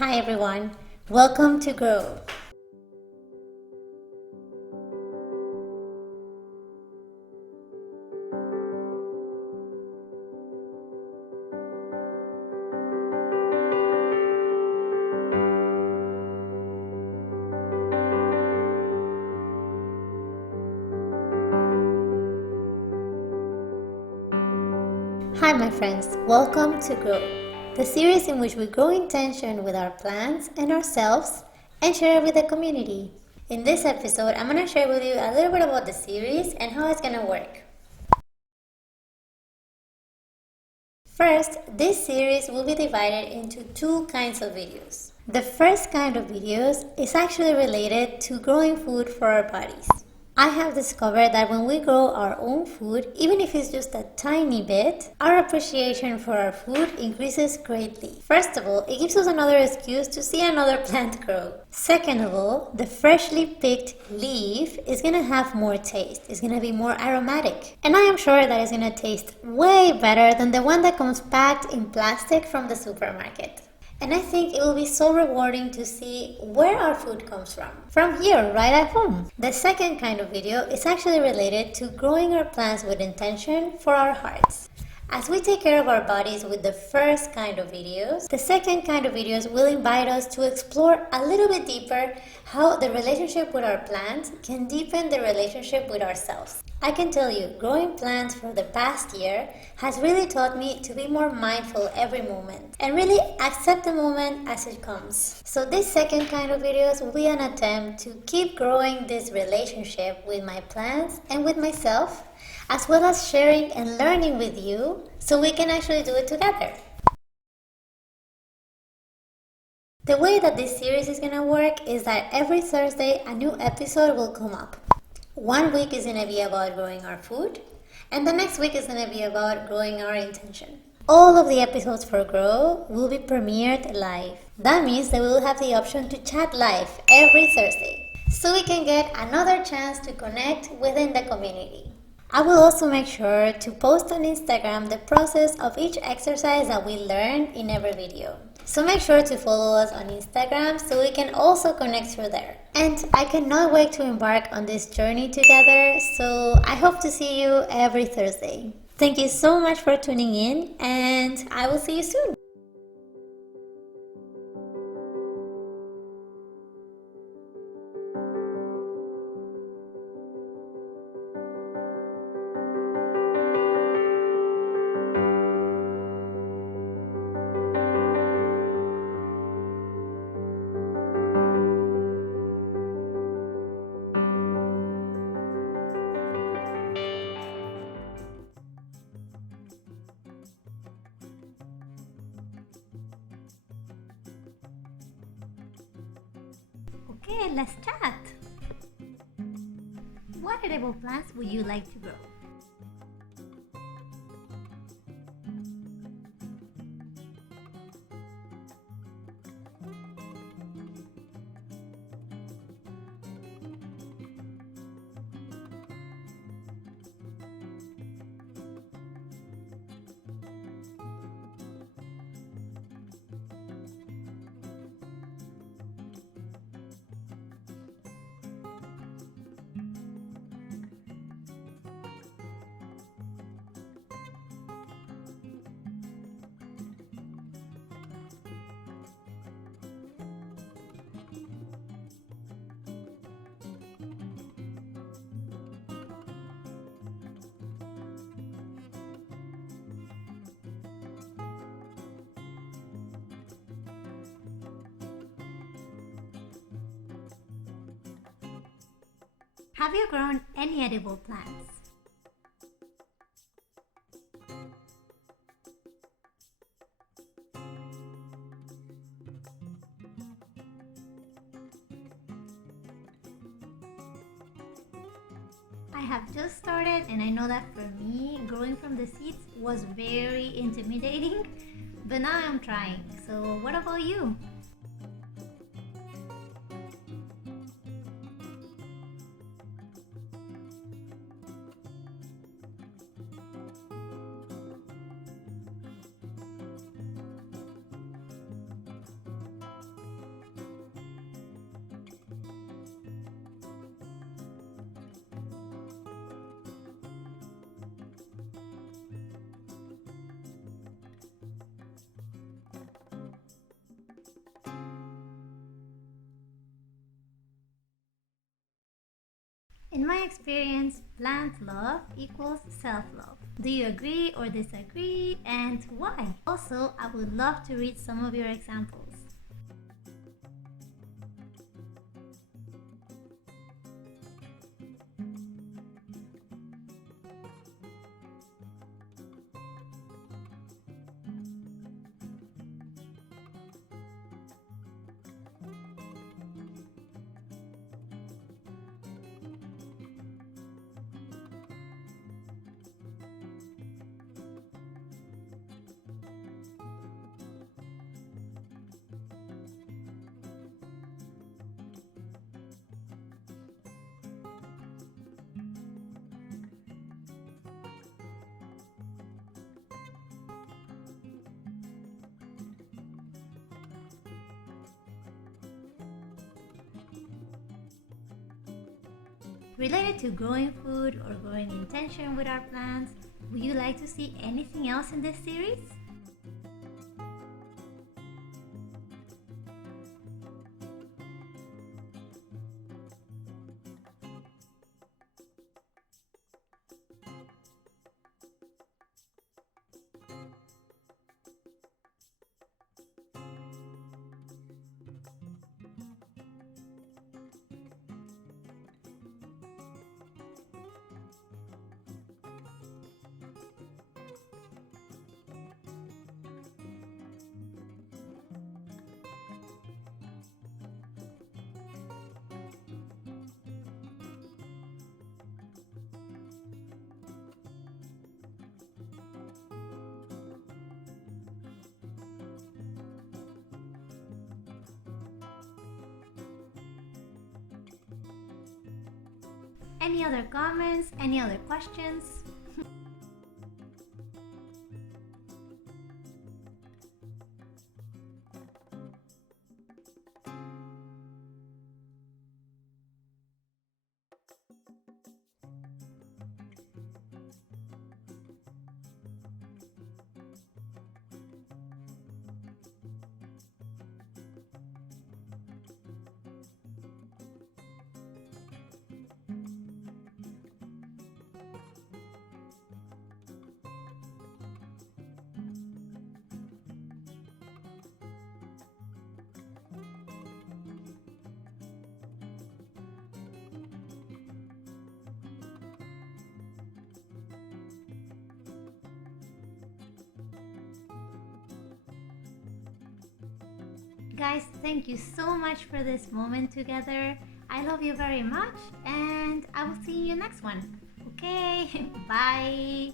Hi everyone, welcome to Grow. Hi my friends, welcome to Grow, the series in which we grow intention with our plants and ourselves and share it with the community. In this episode, I'm going to share with you a little bit about the series and how it's going to work. First, this series will be divided into two kinds of videos. The first kind of videos is actually related to growing food for our bodies. I have discovered that when we grow our own food, even if it's just a tiny bit, our appreciation for our food increases greatly. First of all, it gives us another excuse to see another plant grow. Second of all, the freshly picked leaf is going to have more taste. It's going to be more aromatic. And I am sure that it's going to taste way better than the one that comes packed in plastic from the supermarket. And I think it will be so rewarding to see where our food comes from here, right at home. The second kind of video is actually related to growing our plants with intention for our hearts. As we take care of our bodies with the first kind of videos, the second kind of videos will invite us to explore a little bit deeper how the relationship with our plants can deepen the relationship with ourselves. I can tell you, growing plants for the past year has really taught me to be more mindful every moment and really accept the moment as it comes. So this second kind of videos will be an attempt to keep growing this relationship with my plants and with myself, as well as sharing and learning with you so we can actually do it together. The way that this series is going to work is that every Thursday a new episode will come up. 1 week is going to be about growing our food, and the next week is going to be about growing our intention. All of the episodes for Grow will be premiered live. That means that we will have the option to chat live every Thursday, so we can get another chance to connect within the community. I will also make sure to post on Instagram the process of each exercise that we learn in every video. So make sure to follow us on Instagram so we can also connect through there. And I cannot wait to embark on this journey together, so I hope to see you every Thursday. Thank you so much for tuning in, and I will see you soon. Okay, let's chat. What edible plants would you like to grow? Have you grown any edible plants? I have just started, and I know that for me, growing from the seeds was very intimidating, but now I'm trying. So what about you? my experience, plant love equals self-love. Do you agree or disagree, and why? Also, I would love to read some of your examples. Related to growing food or growing intention with our plants, would you like to see anything else in this series? Any other comments? Any other questions? Guys, thank you so much for this moment together. I love you very much, and I will see you next one. Okay, bye.